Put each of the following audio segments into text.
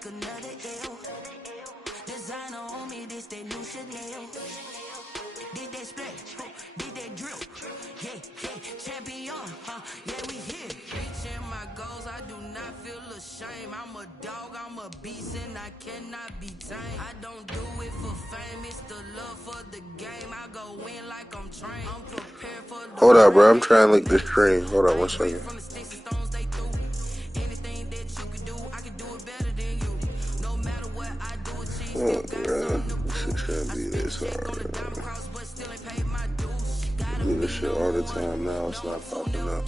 take another L. Designer on me, this that new Chanel. Did that split, did that drill. Yeah, champion, yeah, we here. Reaching my goals, I do not feel ashamed. I'm a dog, I'm a beast, and I cannot be tamed. I don't do it for fame, it's the love for the game. I go in like I'm trained. I'm prepared for the Hold up, bro. I'm trying to link this stream. Hold on 1 second. from the sticks and stones they threw. Anything that you can do, I can do it better than you. No matter what I do, achieve, still got something to prove. This shit shouldn't be this hard. Do this shit all the time now. It's not popping up.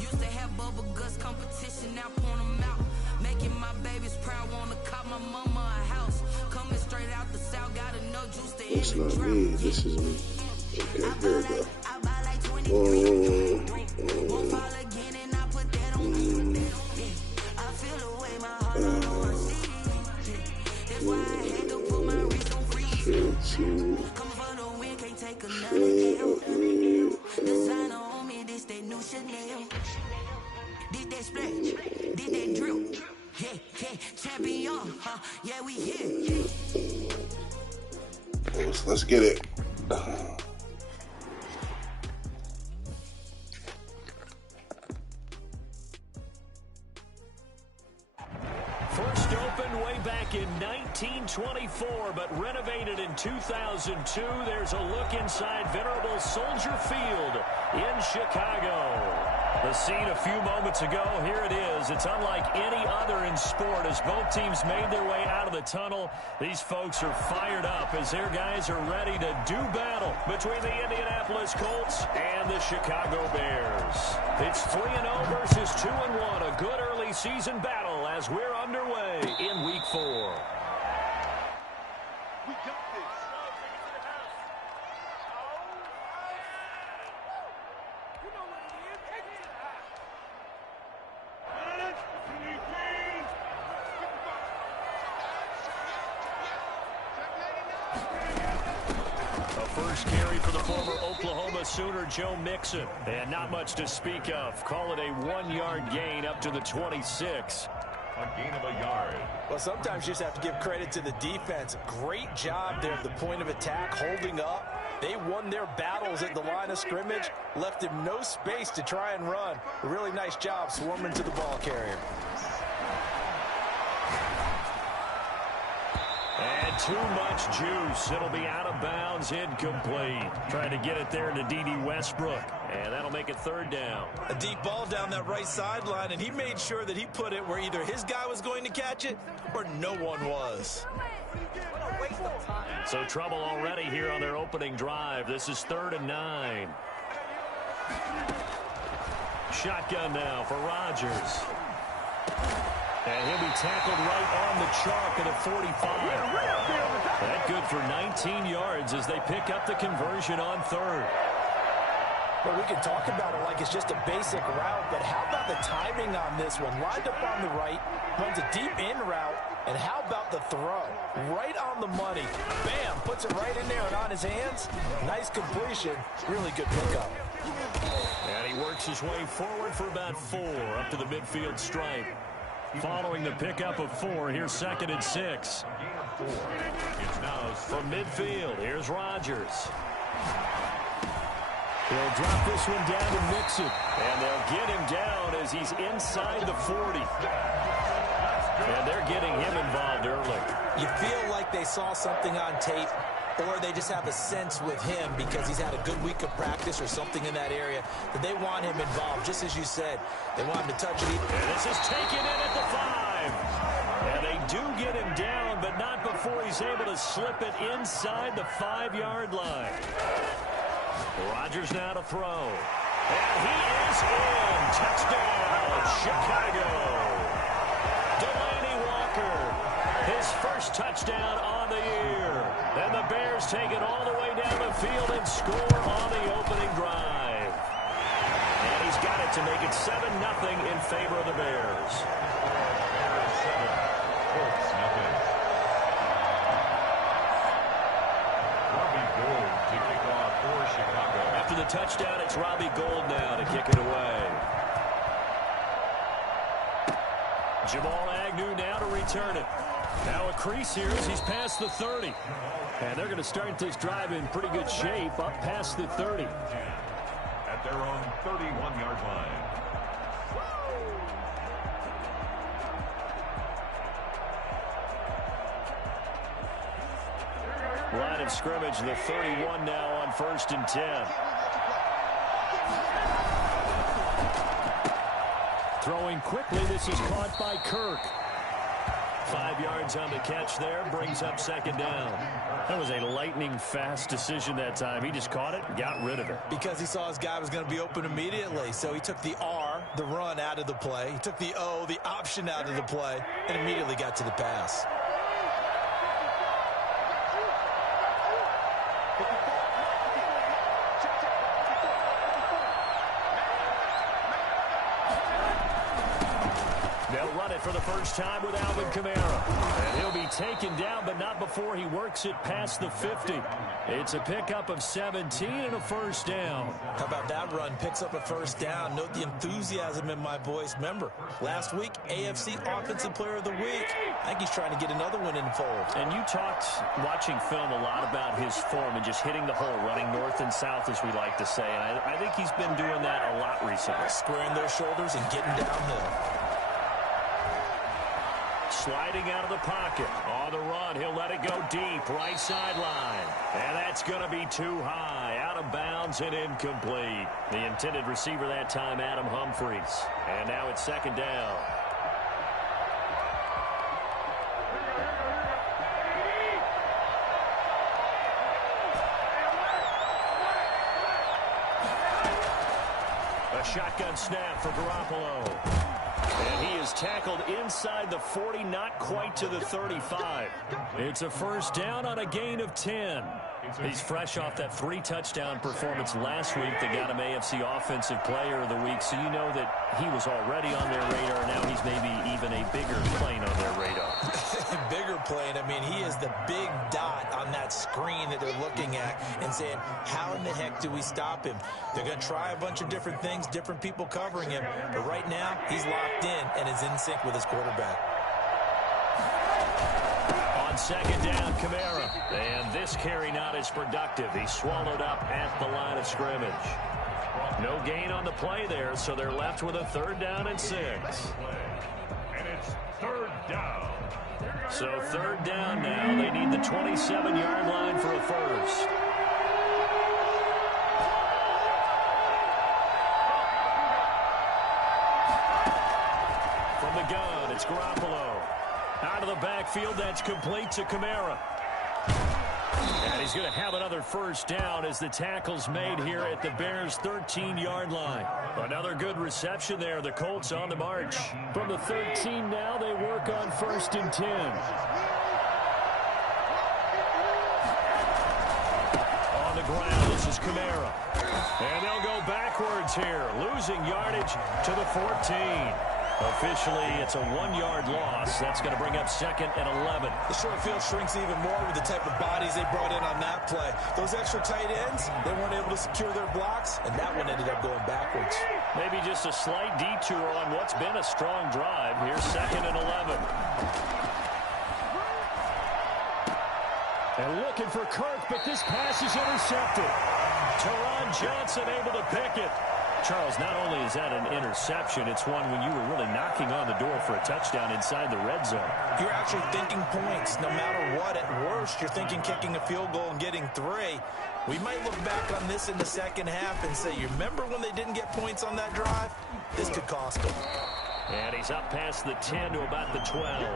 Used to have bubble guts competition, now point them out. Making my babies proud, wanna cop my mama a house. Coming straight out the south, got enough juice to It's not me. This is me. Okay, here we go. Designer on me, this that new Chanel. Did that split, did that drill. Yeah, champion, yeah, we here. Let's get it. First opened way back in 1924, but renovated in 2002. There's a look inside venerable Soldier Field in Chicago. The scene a few moments ago, here it is. It's unlike any other in sport as both teams made their way out of the tunnel. These folks are fired up as their guys are ready to do battle between the Indianapolis Colts and the Chicago Bears. It's 3-0 versus 2-1, a good early season battle as we're underway in Week 4. We got this. First carry for the former Oklahoma Sooner, Joe Mixon. And not much to speak of. Call it a 1-yard gain up to the 26. A gain of a yard. Well, sometimes you just have to give credit to the defense. Great job there at the point of attack, holding up. They won their battles at the line of scrimmage, left him no space to try and run. A really nice job swarming to the ball carrier. And too much juice. It'll be out of bounds, incomplete. Trying to get it there to D.D. Westbrook. And that'll make it third down. A deep ball down that right sideline, and he made sure that he put it where either his guy was going to catch it or no one was. So trouble already here on their opening drive. This is 3rd and 9. Shotgun now for Rodgers. And he'll be tackled right on the chalk at a 45. That good for 19 yards as they pick up the conversion on 3rd. Well, we can talk about it like it's just a basic route, but how about the timing on this one? Lined up on the right, runs a deep in route, and how about the throw? Right on the money. Bam, puts it right in there and on his hands. Nice completion. Really good pickup. And he works his way forward for about 4 up to the midfield stripe. Following the pickup of 4, here's 2nd and 6. From midfield, here's Rodgers. They'll drop this one down to Mixon. And they'll get him down as he's inside the 40. And they're getting him involved early. You feel like they saw something on tape, or they just have a sense with him because he's had a good week of practice or something in that area that they want him involved. Just as you said, they want him to touch it. And this is taken in at the 5. And they do get him down, but not before he's able to slip it inside the 5-yard line. Rodgers now to throw. And he is in. Touchdown, Chicago. Delanie Walker, his first touchdown on the year. And the Bears take it all the way down the field and score on the opening drive. And he's got it to make it 7-0 in favor of the Bears. Bears 7, Colts nothing. Robbie Gould to kick off for Chicago. After the touchdown, it's Robbie Gould now to kick it away. Jamal Agnew now to return it. Now a crease here as he's past the 30. And they're going to start this drive in pretty good shape up past the 30. At their own 31-yard line. Line of scrimmage, the 31 now on 1st and 10. Throwing quickly, this is caught by Kirk. 5 yards on the catch there, brings up 2nd down. That was a lightning-fast decision that time. He just caught it, got rid of it. Because he saw his guy was going to be open immediately. So he took the R, the run, out of the play. He took the O, the option, out of the play, and immediately got to the pass. For the first time with Alvin Kamara. And he'll be taken down, but not before he works it past the 50. It's a pickup of 17 and a 1st down. How about that run? Picks up a 1st down. Note the enthusiasm in my voice. Remember, last week, AFC Offensive Player of the Week. I think he's trying to get another one in the fold. And you talked, watching film, a lot about his form and just hitting the hole, running north and south, as we like to say. And I think he's been doing that a lot recently. Squaring their shoulders and getting downhill. Sliding out of the pocket. On the run, he'll let it go deep. Right sideline. And that's going to be too high. Out of bounds and incomplete. The intended receiver that time, Adam Humphries. And now it's 2nd down. A shotgun snap for Garoppolo. And he is tackled inside the 40, not quite to the 35. It's a 1st down on a gain of 10. He's fresh off that 3-touchdown performance last week that got him AFC Offensive Player of the Week, so you know that he was already on their radar. Now he's maybe even a bigger plane on their radar. Bigger plane. I mean, he is the big dot on that screen that they're looking at and saying, how in the heck do we stop him? They're going to try a bunch of different things, different people covering him, but right now he's locked in and is in sync with his quarterback. On 2nd down, Kamara. And this carry not as productive. He's swallowed up at the line of scrimmage. No gain on the play there, so they're left with a 3rd down and 6. And it's 3rd down. So 3rd down now. They need the 27-yard line for a 1st. From the gun, it's Garoppolo. Out of the backfield, that's complete to Kamara. And he's going to have another 1st down as the tackle's made here at the Bears' 13-yard line. Another good reception there. The Colts on the march. From the 13 now, they work on 1st and 10. On the ground, this is Kamara. And they'll go backwards here, losing yardage to the 14. Officially, it's a 1-yard loss. That's going to bring up 2nd and 11. The short field shrinks even more with the type of bodies they brought in on that play. Those extra tight ends, they weren't able to secure their blocks, and that one ended up going backwards. Maybe just a slight detour on what's been a strong drive. Here's 2nd and 11. And looking for Kirk, but this pass is intercepted. Teron Johnson able to pick it. Charles, not only is that an interception, it's one when you were really knocking on the door for a touchdown inside the red zone. You're actually thinking points no matter what. At worst, you're thinking kicking a field goal and getting 3. We might look back on this in the 2nd half and say, you remember when they didn't get points on that drive? This could cost them. And he's up past the 10 to about the 12.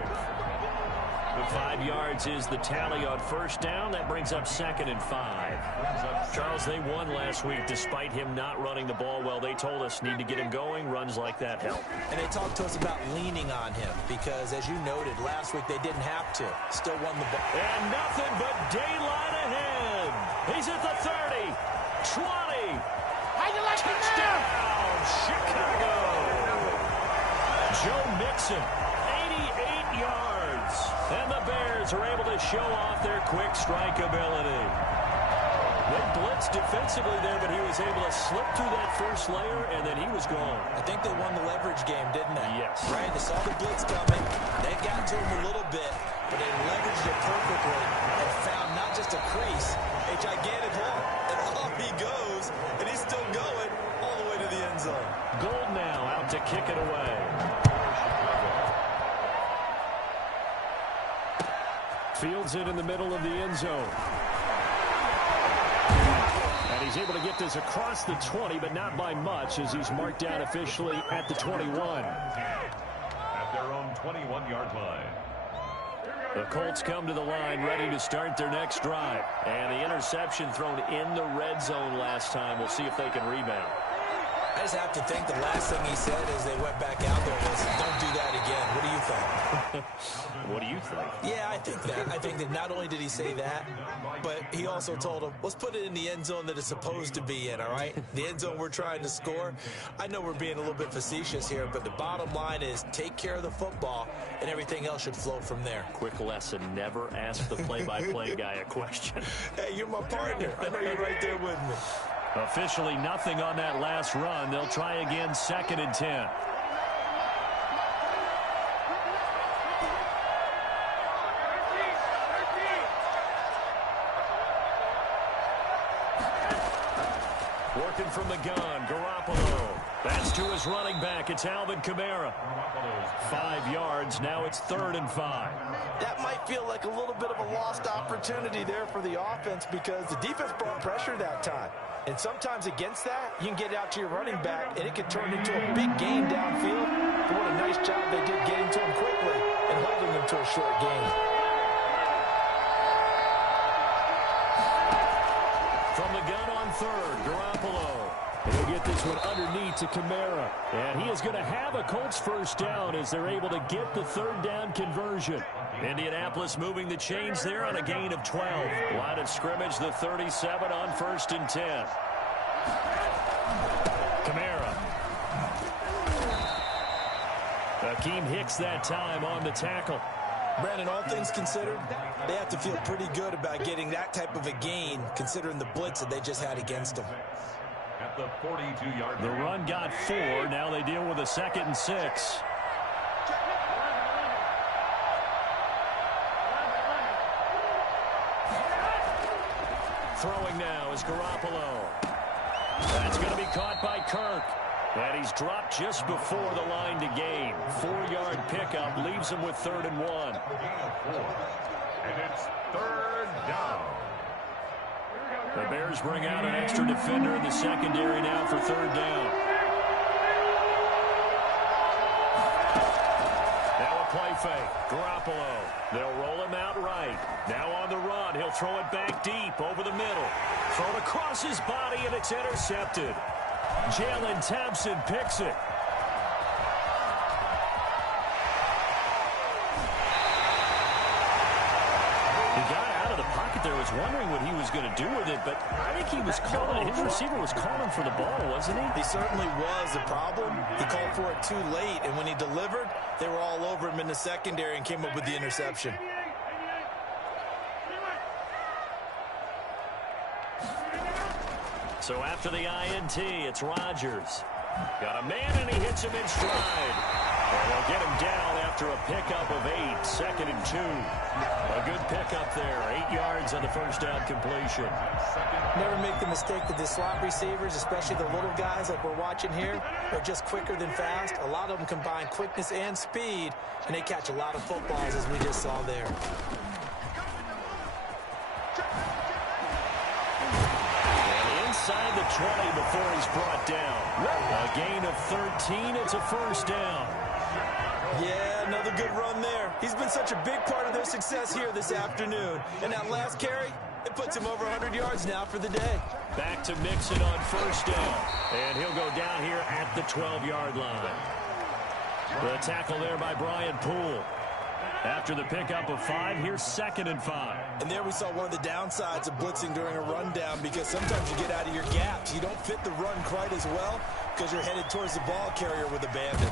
With 5 yards is the tally on 1st down. That brings up 2nd and 5. Charles, they won last week despite him not running the ball well. They told us need to get him going. Runs like that help. And they talked to us about leaning on him because, as you noted, last week they didn't have to. Still won the ball. And nothing but daylight ahead. He's at the 30, 20. How you like touchdown, Chicago. Joe Mixon, 88 yards. And the Bears are able to show off their quick strike ability. They blitz efforts defensively there, but he was able to slip through that first layer, and then he was gone. I think they won the leverage game, didn't they? Yes. Right? They saw the blitz coming. They got to him a little bit, but they leveraged it perfectly and found not just a crease, a gigantic hole. And off he goes, and he's still going all the way to the end zone. Gold now out to kick it away. Fields it in the middle of the end zone. And he's able to get this across the 20, but not by much, as he's marked down officially at the 21. At their own 21-yard line. The Colts come to the line ready to start their next drive. And the interception thrown in the red zone last time. We'll see if they can rebound. I just have to think the last thing he said as they went back out there was, don't do that again. What do you think? What do you think? Yeah, I think that. I think that not only did he say that, but he also told him, let's put it in the end zone that it's supposed to be in, all right? The end zone we're trying to score. I know we're being a little bit facetious here, but the bottom line is take care of the football, and everything else should flow from there. Quick lesson, never ask the play-by-play guy a question. Hey, you're my partner. I know you're right there with me. Officially nothing on that last run. They'll try again, 2nd and 10. Working from the gun, Garoppolo. That's to his running back. It's Alvin Kamara. 5 yards. Now it's 3rd and 5. That might feel like a little bit of a lost opportunity there for the offense because the defense brought pressure that time. And sometimes against that, you can get out to your running back, and it can turn into a big gain downfield. But what a nice job they did getting to him quickly and holding him to a short gain. From the gun on 3rd, Garoppolo. He'll get this one underneath to Kamara. And he is going to have a Colts first down as they're able to get the 3rd down conversion. Indianapolis moving the chains there on a gain of 12. Line of scrimmage, the 37 on 1st and 10. Kamara. Akeem Hicks that time on the tackle. Brandon, all things considered, they have to feel pretty good about getting that type of a gain considering the blitz that they just had against them. At the 42-yard line. The run got 4. Now they deal with a 2nd and 6. Throwing now is Garoppolo. That's going to be caught by Kirk. And he's dropped just before the line to gain. 4-yard pickup leaves him with 3rd and 1. And it's 3rd down. The Bears bring out an extra defender in the secondary now for 3rd down. Now a play fake. Garoppolo. They'll roll him out right. Now on the run. He'll throw it back deep over the middle. Thrown across his body, and it's intercepted. Jalen Thompson picks it. The guy out of the pocket there was wondering what he was going to do with it, but I think he was calling, his receiver was calling for the ball, wasn't he? He certainly was. The problem, he called for it too late, and when he delivered, they were all over him in the secondary and came up with the interception. So after the INT, it's Rodgers. Got a man, and he hits him in stride. And they'll get him down after a pickup of 8, 2nd and 2. A good pickup there, 8 yards on the first down completion. Never make the mistake that the slot receivers, especially the little guys like we're watching here, are just quicker than fast. A lot of them combine quickness and speed, and they catch a lot of footballs, as we just saw there. Inside the 20 before he's brought down. A gain of 13. It's a first down. Yeah, another good run there. He's been such a big part of their success here this afternoon. And that last carry, it puts him over 100 yards now for the day. Back to Mixon on first down. And he'll go down here at the 12-yard line. The tackle there by Brian Poole. After the pickup of 5, here's 2nd and 5. And there we saw one of the downsides of blitzing during a rundown because sometimes you get out of your gaps. You don't fit the run quite as well because you're headed towards the ball carrier with abandon.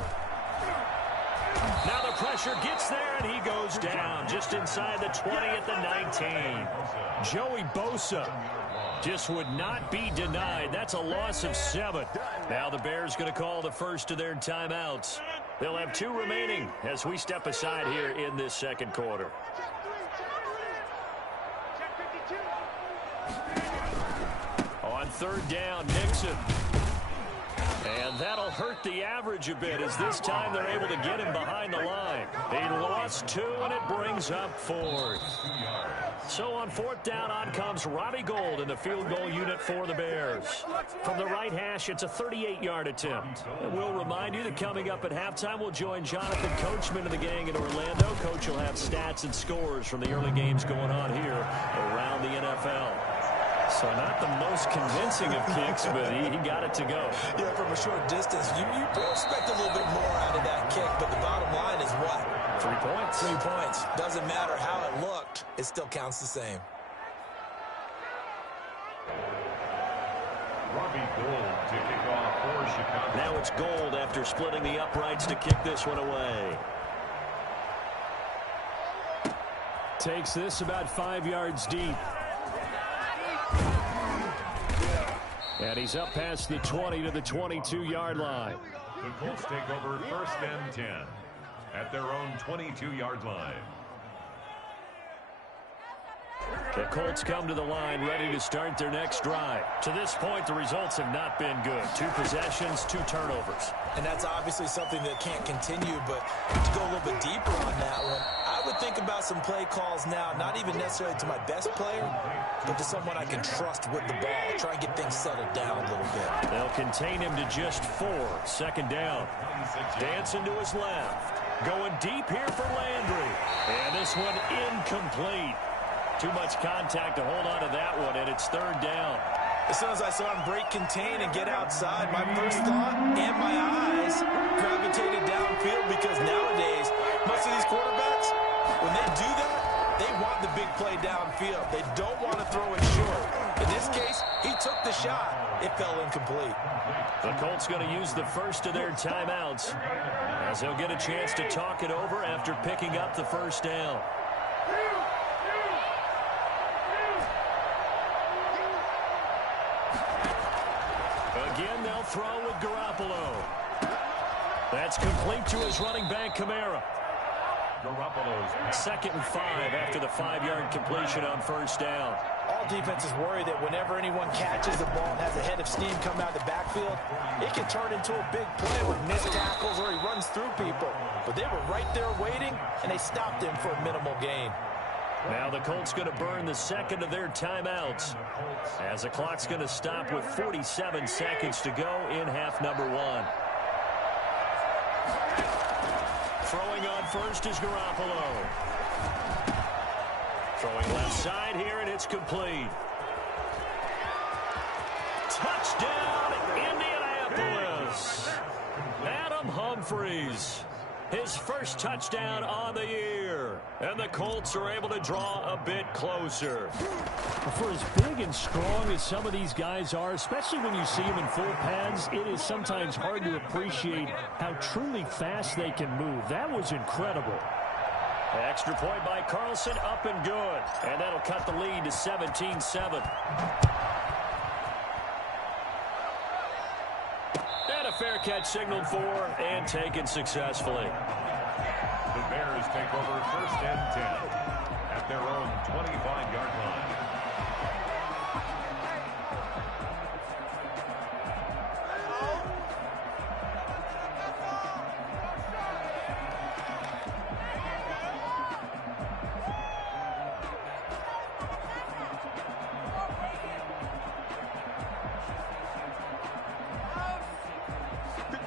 Now the pressure gets there, and he goes down just inside the 20 at the 19. Joey Bosa Just would not be denied. That's a loss of 7. Now the Bears going to call the first of their timeouts. They'll have 2 remaining as we step aside here in this second quarter. On third down, Nixon. And that'll hurt the average a bit as this time they're able to get him behind the line. He lost 2, and it brings up 4th. So on 4th down, on comes Robbie Gould in the field goal unit for the Bears. From the right hash, it's a 38-yard attempt. And we'll remind you that coming up at halftime, we'll join Jonathan Coachman and the gang in Orlando. Coach will have stats and scores from the early games going on here around the NFL. So not the most convincing of kicks, but he got it to go. Yeah, from a short distance, you expect a little bit more out of that kick, but the bottom line is what? 3 points. 3 points. Doesn't matter how it looked. It still counts the same. Robbie Gould to kick off for Chicago. Now it's Gould after splitting the uprights to kick this one away. Takes this about 5 yards deep. And he's up past the 20 to the 22-yard line. The Colts take over 1st and 10 at their own 22-yard line. The Colts come to the line ready to start their next drive. To this point, the results have not been good. 2 possessions, 2 turnovers. And that's obviously something that can't continue, but to go a little bit deeper on that one, I would think about some play calls now, not even necessarily to my best player, but to someone I can trust with the ball. Try and get things settled down a little bit. They'll contain him to just 4. 2nd down. Dancing to his left. Going deep here for Landry. And this one incomplete. Too much contact to hold on to that one, and it's 3rd down. As soon as I saw him break contain and get outside, my first thought and my eyes gravitated downfield because nowadays, most of these quarterbacks, when they do that, they want the big play downfield. They don't want to throw it short. In this case, he took the shot. It fell incomplete. The Colts going to use the first of their timeouts as they'll get a chance to talk it over after picking up the 1st down. Again, they'll throw with Garoppolo. That's complete to his running back, Kamara. Garoppolo's 2nd and 5 after the 5-yard completion on 1st down. All defenses worry that whenever anyone catches the ball and has a head of steam come out of the backfield, it can turn into a big play with missed tackles or he runs through people. But they were right there waiting, and they stopped him for a minimal gain. Now the Colts going to burn the 2nd of their timeouts as the clock's going to stop with 47 seconds to go in half number 1. Throwing on first is Garoppolo. Throwing left side here, and it's complete. Touchdown, Indianapolis. Adam Humphries. His first touchdown on the year. And the Colts are able to draw a bit closer. For as big and strong as some of these guys are, especially when you see them in full pads, it is sometimes hard to appreciate how truly fast they can move. That was incredible. Extra point by Carlson, up and good. And that'll cut the lead to 17-7. Fair catch signaled for and taken successfully. The Bears take over 1st and 10 at their own 25-yard line.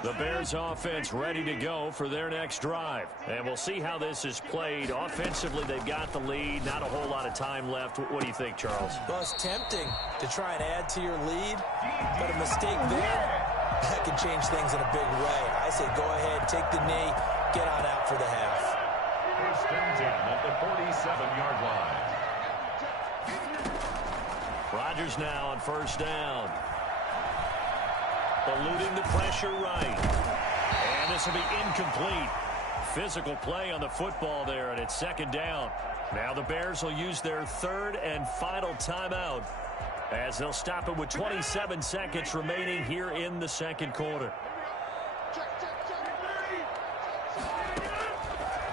The Bears offense ready to go for their next drive. And we'll see how this is played. Offensively, they've got the lead. Not a whole lot of time left. What do you think, Charles? Well, it's tempting to try and add to your lead, but a mistake there, that can change things in a big way. I say go ahead, take the knee, get on out for the half. 1st and 10 at the 47-yard line. Rodgers now on 1st down. Eluding the pressure right. And this will be incomplete. Physical play on the football there, and it's 2nd down. Now the Bears will use their 3rd and final timeout as they'll stop it with 27 seconds remaining here in the second quarter.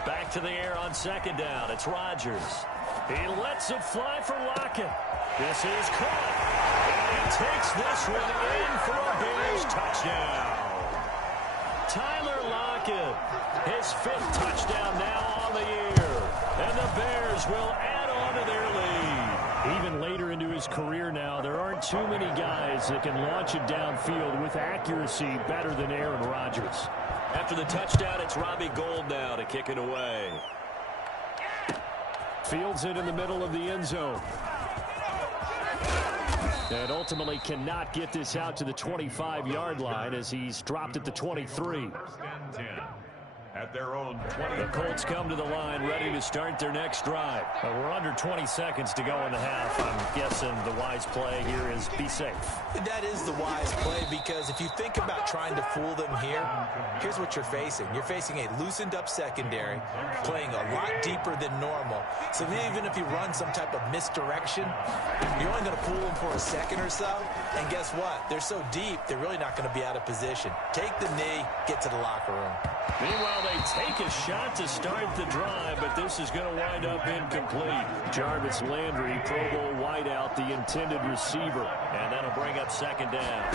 Back to the air on second down. It's Rodgers. He lets it fly for Lockett. This is caught. And he takes this one in for a Bears touchdown. Tyler Lockett, his 5th touchdown now on the year. And the Bears will add on to their lead. Even later into his career now, there aren't too many guys that can launch it downfield with accuracy better than Aaron Rodgers. After the touchdown, it's Robbie Gould now to kick it away. Fields it in the middle of the end zone. And ultimately cannot get this out to the 25-yard line as he's dropped at the 23. First and 10 at their own 20. The Colts come to the line ready to start their next drive. We're under 20 seconds to go in the half. I'm guessing the wise play here is be safe. That is the wise play, because if you think about trying to fool them here, here's what you're facing. You're facing a loosened up secondary, playing a lot deeper than normal. So even if you run some type of misdirection, you're only going to fool them for a second or so. And guess what? They're so deep, they're really not going to be out of position. Take the knee, get to the locker room. Meanwhile, they take a shot to start the drive, but this is going to wind up incomplete. Jarvis Landry, Pro Bowl wideout, the intended receiver. And that'll bring up second down.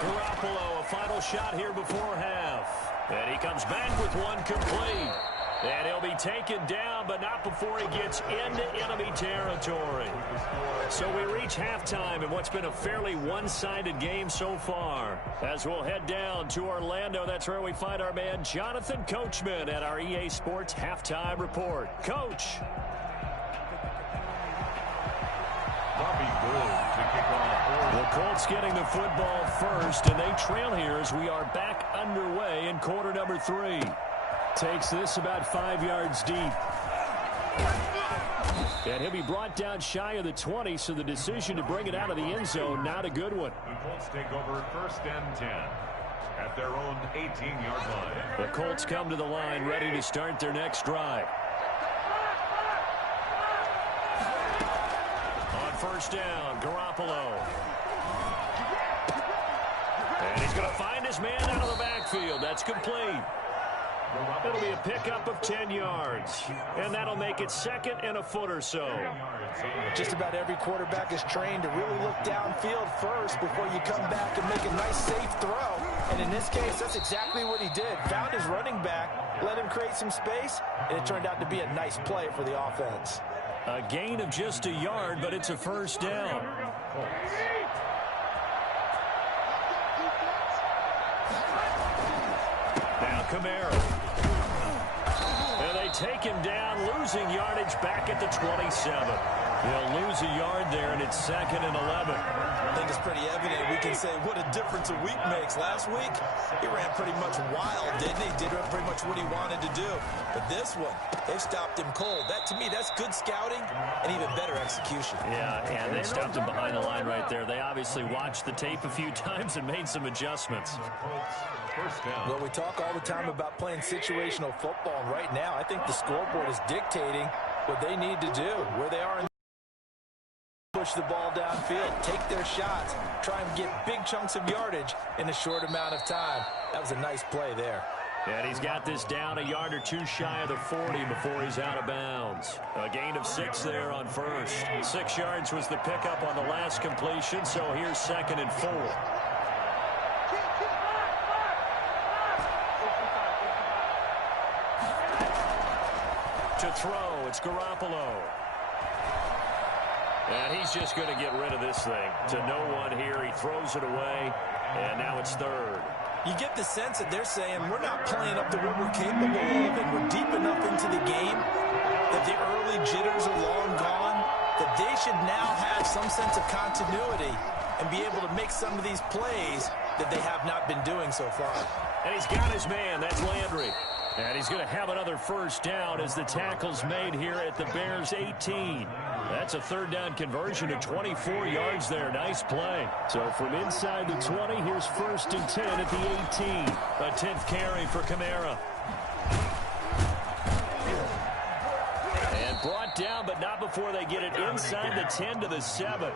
Garoppolo, a final shot here before half. And he comes back with one complete. And he'll be taken down, but not before he gets into enemy territory. So we reach halftime in what's been a fairly one-sided game so far. As we'll head down to Orlando, that's where we find our man Jonathan Coachman at our EA Sports Halftime Report. Coach. Robbie Gould to kick off. The Colts getting the football first, and they trail here as we are back underway in quarter number 3. Takes this about 5 yards deep. And he'll be brought down shy of the 20, so the decision to bring it out of the end zone, not a good one. The Colts take over first and 10 at their own 18-yard line. The Colts come to the line ready to start their next drive. On first down, Garoppolo. And he's going to find his man out of the backfield. That's complete. It'll be a pickup of 10 yards, and that'll make it second and a foot or so. Just about every quarterback is trained to really look downfield first before you come back and make a nice, safe throw. And in this case, that's exactly what he did. Found his running back, let him create some space, and it turned out to be a nice play for the offense. A gain of just a yard, but it's a first down. Now Kamara. And they take him down, losing yardage back at the 27. They'll lose a yard there, and it's second and 11. I think it's pretty evident. We can say what a difference a week makes. Last week, he ran pretty much wild, didn't he? Did pretty much what he wanted to do. But this one, they've stopped him cold. That, to me, that's good scouting and even better execution. Yeah, and they stopped him behind the line right there. They obviously watched the tape a few times and made some adjustments. First down. Well, we talk all the time about playing situational football, and right now I think the scoreboard is dictating what they need to do, where they are in push the ball downfield, take their shots, try and get big chunks of yardage in a short amount of time. That was a nice play there. And he's got this down a yard or two shy of the 40 before he's out of bounds. A gain of 6 there on first. 6 yards was the pickup on the last completion, so here's second and 4. To throw, it's Garoppolo. And he's just going to get rid of this thing. To no one here, he throws it away, and now it's third. You get the sense that they're saying we're not playing up to what we're capable of, and we're deep enough into the game that the early jitters are long gone, that they should now have some sense of continuity and be able to make some of these plays that they have not been doing so far. And he's got his man. That's Landry. And he's going to have another first down as the tackle's made here at the Bears' 18. That's a third down conversion of 24 yards there. Nice play. So from inside the 20, here's first and 10 at the 18. A 10th carry for Kamara. And brought down, but not before they get it inside the 10 to the 7.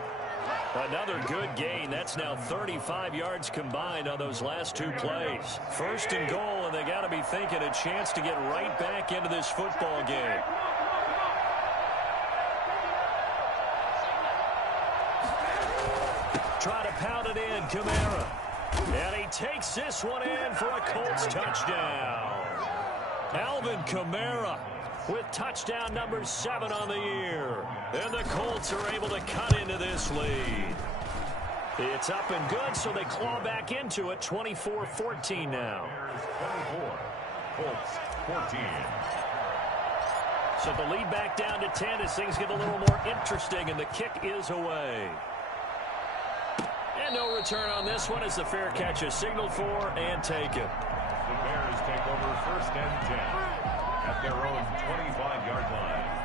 Another good gain. That's now 35 yards combined on those last two plays. First and goal, and they got to be thinking a chance to get right back into this football game. Try to pound it in, Kamara. And he takes this one in for a Colts touchdown. Alvin Kamara with touchdown number 7 on the year. And the Colts are able to cut into this lead. It's up and good, so they claw back into it. 24-14 now. 24, Colts 14. So the lead back down to 10 as things get a little more interesting, and the kick is away. And no return on this one as the fair catch is signaled for and taken. The Bears take over first and 10 at their own 25-yard line.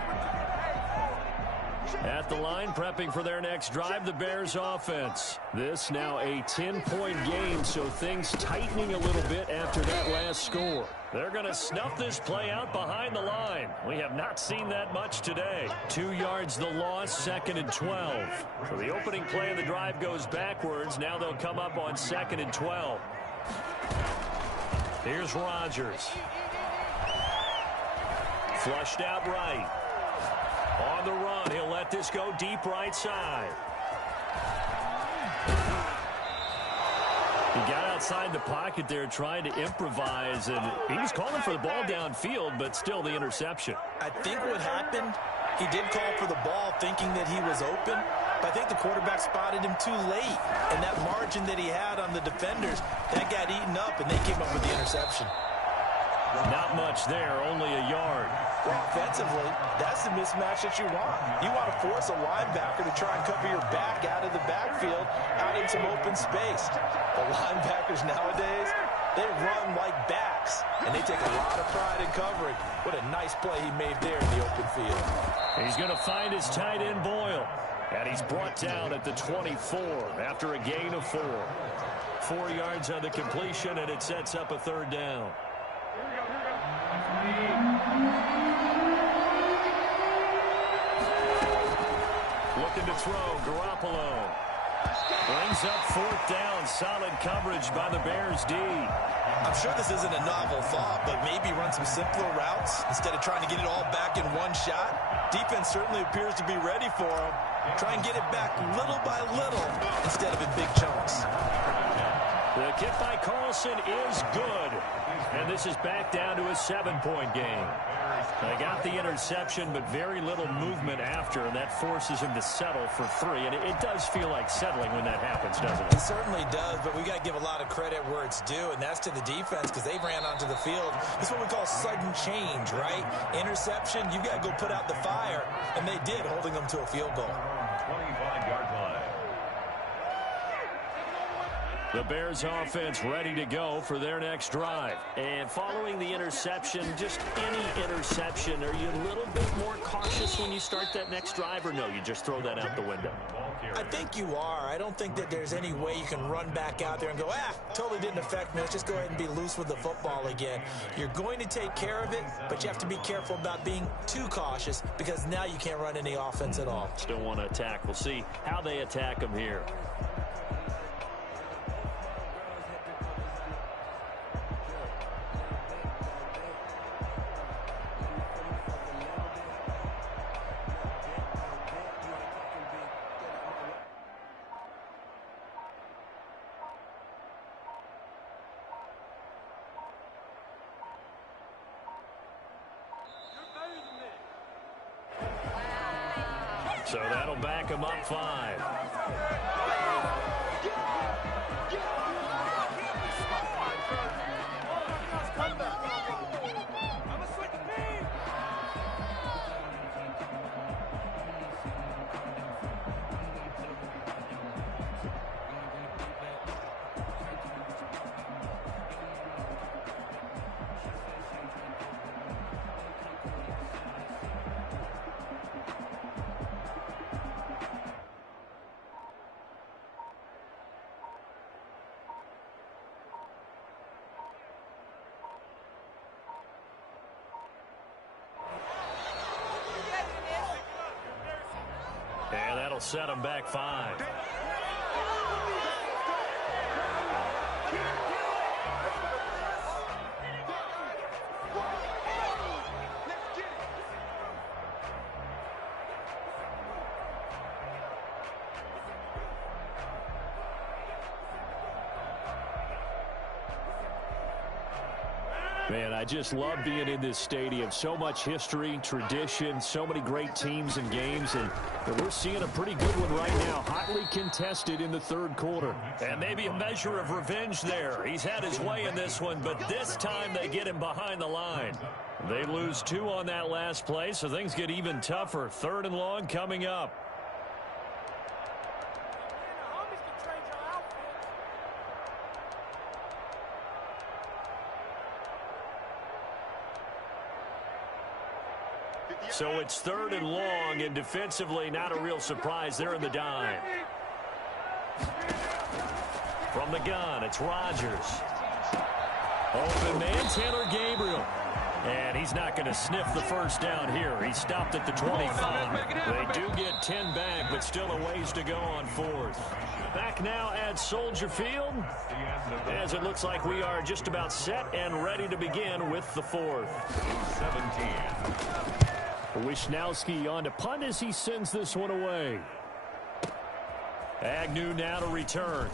At the line, prepping for their next drive, the Bears offense. This now a 10-point game, so things tightening a little bit after that last score. They're going to snuff this play out behind the line. We have not seen that much today. 2 yards the loss, 2nd and 12. So the opening play of the drive goes backwards. Now they'll come up on 2nd and 12. Here's Rodgers. Flushed out right. On the run, he'll let this go deep right side. He got outside the pocket there trying to improvise, and he was calling for the ball downfield, but still the interception. I think what happened, he did call for the ball thinking that he was open, but I think the quarterback spotted him too late. And that margin that he had on the defenders, that got eaten up, and they came up with the interception. Not much there, only a yard. Well, offensively, that's the mismatch that you want. You want to force a linebacker to try and cover your back out of the backfield, out in some open space. The linebackers nowadays, they run like backs, and they take a lot of pride in covering. What a nice play he made there in the open field. He's going to find his tight end, Boyle. And he's brought down at the 24 after a gain of 4. 4 yards on the completion, and it sets up a 3rd down. Looking to throw, Garoppolo. Brings up 4th down. Solid coverage by the Bears D. I'm sure this isn't a novel thought, but maybe run some simpler routes instead of trying to get it all back in one shot. Defense certainly appears to be ready for him. Try and get it back little by little instead of in big chunks. The kick by Carlson is good. And this is back down to a 7-point game. They got the interception, but very little movement after, and that forces him to settle for 3. And it does feel like settling when that happens, doesn't it? It certainly does, but we got to give a lot of credit where it's due, and that's to the defense because they ran onto the field. This is what we call sudden change, right? Interception, you got to go put out the fire, and they did, holding them to a field goal. 25-yard line. The Bears offense ready to go for their next drive. And following the interception, just any interception, are you a little bit more cautious when you start that next drive, or no, you just throw that out the window? I think you are. I don't think that there's any way you can run back out there and go, totally didn't affect me. Let's just go ahead and be loose with the football again. You're going to take care of it, but you have to be careful about being too cautious because now you can't run any offense at all. Still want to attack. We'll see how they attack them here. So that'll back him up 5. And that'll set them back 5. Man, I just love being in this stadium. So much history, tradition, so many great teams and games, and we're seeing a pretty good one right now. Hotly contested in the third quarter. And maybe a measure of revenge there. He's had his way in this one, but this time they get him behind the line. They lose 2 on that last play, so things get even tougher. 3rd and long coming up. So it's 3rd and long, and defensively not a real surprise. They're in the dime. From the gun, it's Rodgers. Open man, Taylor Gabriel. And he's not going to sniff the first down here. He stopped at the 25. They do get 10 back, but still a ways to go on 4th. Back now at Soldier Field, as it looks like we are just about set and ready to begin with the 4th. 17. Wisnowski on to punt as he sends this one away. Agnew now to return.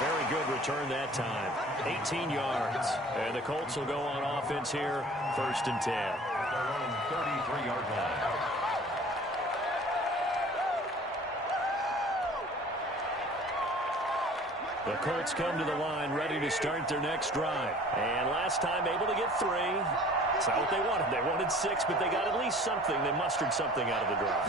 Very good return that time. 18 yards. And the Colts will go on offense here. 1st and 10. Their own 33-yard line. The Colts come to the line ready to start their next drive. And last time able to get 3. It's not what they wanted. They wanted 6, but they got at least something. They mustered something out of the drive.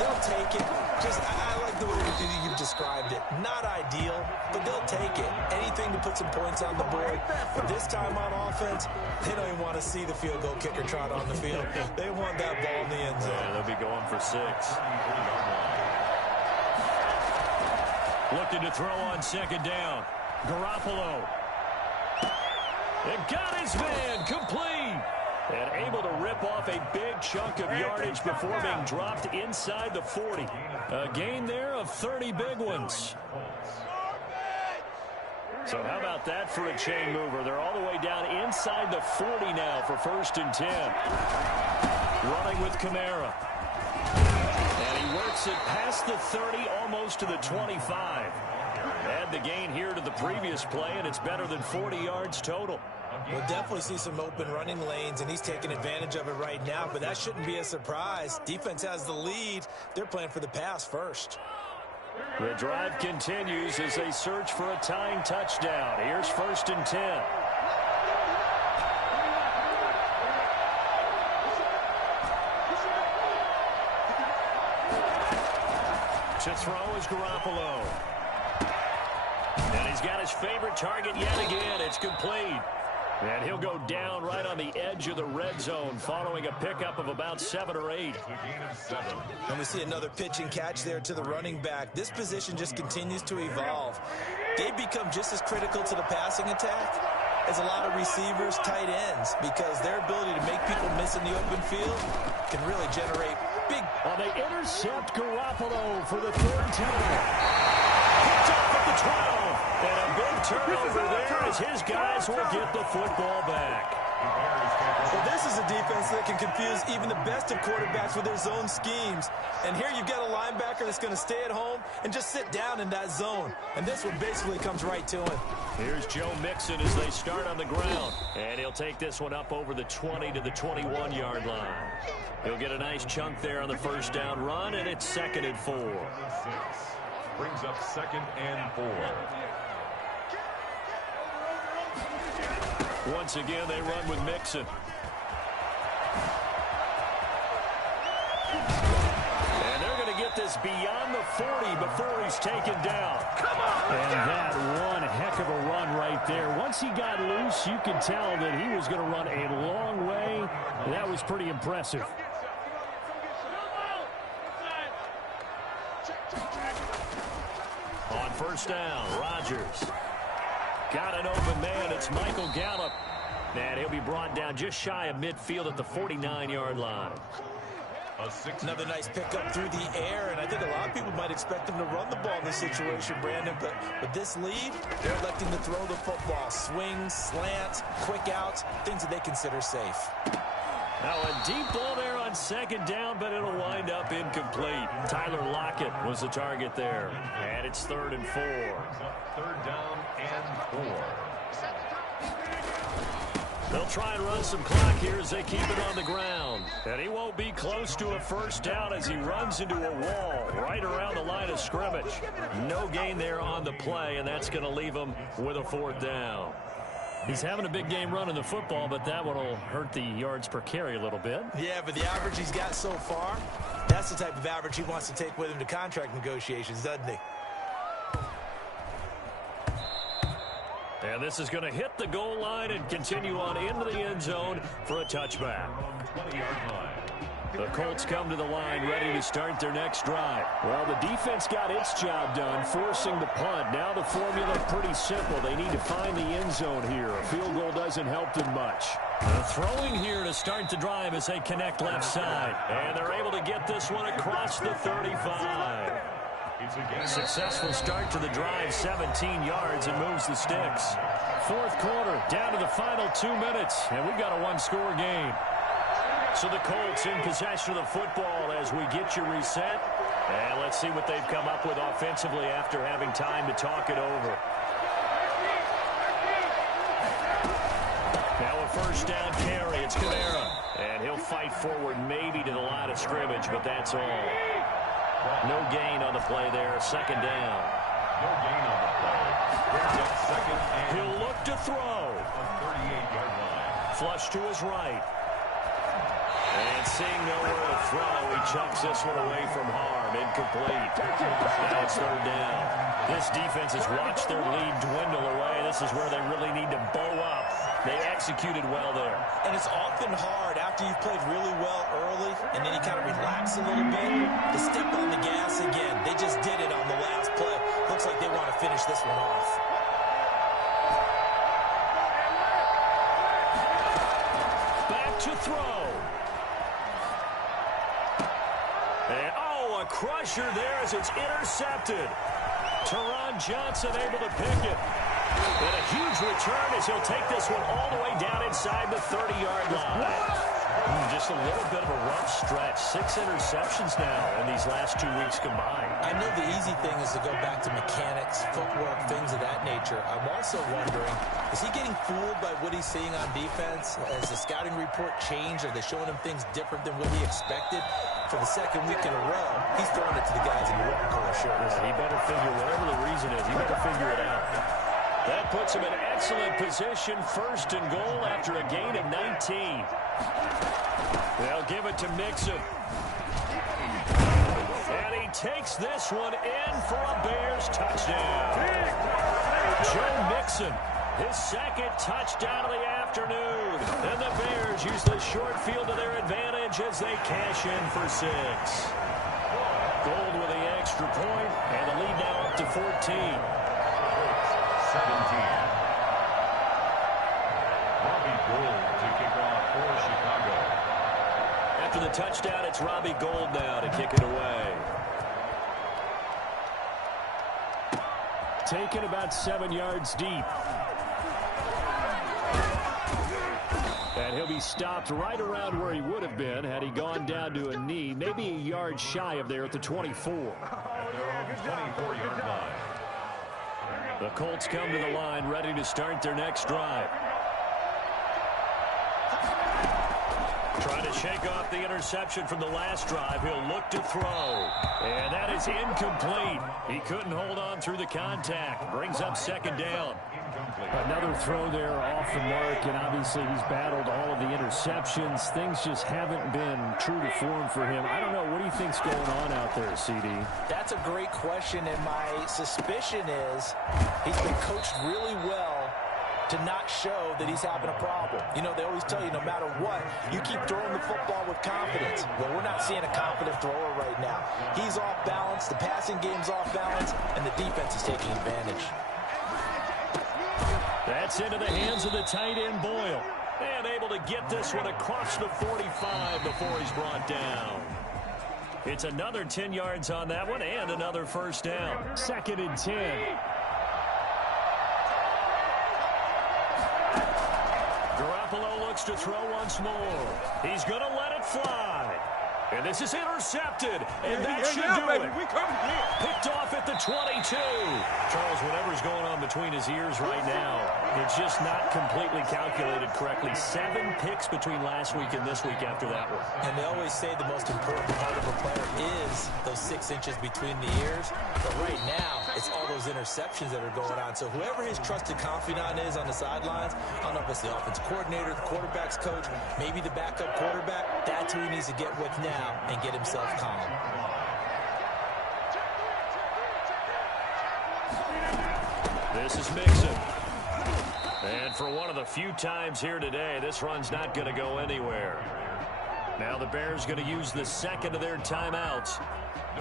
They'll take it. I like the way you've described it. Not ideal, but they'll take it. Anything to put some points on the board. But this time on offense, they don't even want to see the field goal kicker trot on the field. They want that ball in the end zone. Yeah, they'll be going for 6. Looking to throw on 2nd down. Garoppolo. And got his man complete. And able to rip off a big chunk of yardage before being dropped inside the 40. A gain there of 30 big ones. So how about that for a chain mover? They're all the way down inside the 40 now for 1st and 10. Running with Kamara. And he works it past the 30, almost to the 25. Add the gain here to the previous play, and it's better than 40 yards total. We'll definitely see some open running lanes, and he's taking advantage of it right now, but that shouldn't be a surprise. Defense has the lead. They're playing for the pass first. The drive continues as they search for a tying touchdown. Here's 1st and 10. To throw is Garoppolo. And he's got his favorite target yet again. It's complete. And he'll go down right on the edge of the red zone following a pickup of about 7 or 8. And we see another pitch and catch there to the running back. This position just continues to evolve. They become just as critical to the passing attack as a lot of receivers, tight ends, because their ability to make people miss in the open field can really generate big. Well, they intercept Garoppolo for the 3rd time. Picked off at the 12. And a big turnover there as his guys will get the football back. Well, this is a defense that can confuse even the best of quarterbacks with their zone schemes. And here you've got a linebacker that's going to stay at home and just sit down in that zone. And this one basically comes right to him. Here's Joe Mixon as they start on the ground. And he'll take this one up over the 20 to the 21-yard line. He'll get a nice chunk there on the 1st down run, and it's 2nd and 4. Brings up 2nd and 4. Once again, they run with Mixon. And they're going to get this beyond the 40 before he's taken down. And that one heck of a run right there. Once he got loose, you could tell that he was going to run a long way. That was pretty impressive. On 1st down, Rodgers. Got an open man. It's Michael Gallup. And he'll be brought down just shy of midfield at the 49-yard line. Another nice pickup through the air, and I think a lot of people might expect him to run the ball in this situation, Brandon, but with this lead, they're electing to throw the football. Swings, slants, quick outs, things that they consider safe. Now a deep ball there on on second down, but it'll wind up incomplete. Tyler Lockett was the target there. And it's 3rd and 4. Third down and 4. They'll try and run some clock here as they keep it on the ground. And he won't be close to a first down as he runs into a wall right around the line of scrimmage. No gain there on the play, and that's going to leave him with a 4th down. He's having a big game running the football, but that one will hurt the yards per carry a little bit. Yeah, but the average he's got so far, that's the type of average he wants to take with him to contract negotiations, doesn't he? And this is going to hit the goal line and continue on into the end zone for a touchback. 20-yard line. The Colts come to the line ready to start their next drive. Well, the defense got its job done, forcing the punt. Now the formula pretty simple. They need to find the end zone here. A field goal doesn't help them much. Throwing here to start the drive as they connect left side. And they're able to get this one across the 35. Successful start to the drive, 17 yards, and moves the sticks. 4th quarter, down to the final 2 minutes, and we've got a one-score game. So the Colts in possession of the football as we get you reset. And let's see what they've come up with offensively after having time to talk it over. Now a first down carry. It's Kamara. And he'll fight forward maybe to the line of scrimmage, but that's all. No gain on the play there. 2nd down. No gain on the play. Brings up 2nd and He'll look to throw. a 38-yard line. Flush to his right. And seeing nowhere to throw, he chucks this one away from harm. Incomplete. Now it's 3rd down. This defense has watched their lead dwindle away. This is where they really need to bow up. They executed well there. And it's often hard after you've played really well early and then you kind of relax a little bit to step on the gas again. They just did it on the last play. Looks like they want to finish this one off. Back to throw. And, a crusher there as it's intercepted. Teron Johnson able to pick it. And a huge return as he'll take this one all the way down inside the 30-yard line. Just a little bit of a rough stretch. 6 interceptions now in these last 2 weeks combined. I know the easy thing is to go back to mechanics, footwork, things of that nature. I'm also wondering, is he getting fooled by what he's seeing on defense? Has the scouting report changed? Are they showing him things different than what he expected? For the 2nd week in a row, he's throwing it to the guys in the red color shirts. Yeah, he better figure, whatever the reason is, he better figure it out. That puts him in excellent position, 1st and goal after a gain of 19. They'll give it to Mixon. And he takes this one in for a Bears touchdown. Joe Mixon, his 2nd touchdown of the afternoon. And the Bears use the short field to their advantage as they cash in for 6. Gold with the extra point, and the lead now up to 14. 17. Robbie Gould to kick off for Chicago. After the touchdown, it's Robbie Gould now to kick it away. Taken about 7 yards deep. And he'll be stopped right around where he would have been had he gone down to a knee, maybe a yard shy of there at the 24. At their own 24-yard line. The Colts come to the line ready to start their next drive. Trying to shake off the interception from the last drive. He'll look to throw. And that is incomplete. He couldn't hold on through the contact. Brings up 2nd down. Another throw there off the mark, and obviously he's battled all of the interceptions. Things just haven't been true to form for him. I don't know. What do you think's going on out there, CD? That's a great question, and my suspicion is he's been coached really well to not show that he's having a problem. You know, they always tell you no matter what, you keep throwing the football with confidence. Well, we're not seeing a confident thrower right now. He's off balance, the passing game's off balance, and the defense is taking advantage. That's into the hands of the tight end, Boyle. And able to get this one across the 45 before he's brought down. It's another 10 yards on that one and another first down. 2nd and 10. Garoppolo looks to throw once more. He's going to let it fly. And this is intercepted, and that should do it. Picked off at the 22. Charles, whatever's going on between his ears right now, it's just not completely calculated correctly. 7 picks between last week and this week after that one. And they always say the most important part of a player is those 6 inches between the ears. But right now, it's all those interceptions that are going on. So whoever his trusted confidant is on the sidelines, I don't know if it's the offensive coordinator, the quarterback's coach, maybe the backup quarterback, that's who he needs to get with now and get himself calm. This is Mixon. And for one of the few times here today, this run's not going to go anywhere. Now the Bears going to use the second of their timeouts.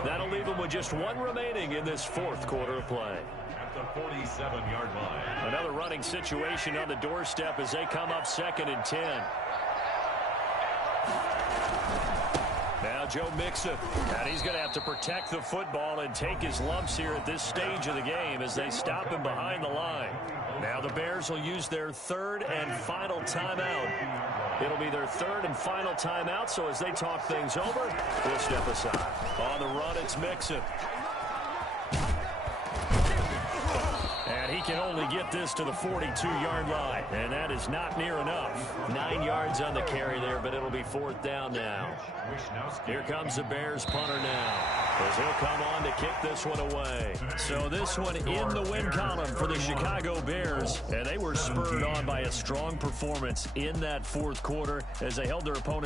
That'll leave them with just 1 remaining in this 4th quarter of play. At the 47-yard line. Another running situation on the doorstep as they come up 2nd and 10. Now Joe Mixon, and he's going to have to protect the football and take his lumps here at this stage of the game as they stop him behind the line. Now the Bears will use their 3rd and final timeout. It'll be their 3rd and final timeout, so as they talk things over, we'll step aside. On the run, it's Mixon. And he can only get this to the 42-yard line, and that is not near enough. 9 yards on the carry there, but it'll be 4th down now. Here comes the Bears punter now, as he'll come on to kick this one away. So this one in the win column for the Chicago Bears, and they were spurred on by a strong performance in that 4th quarter as they held their opponent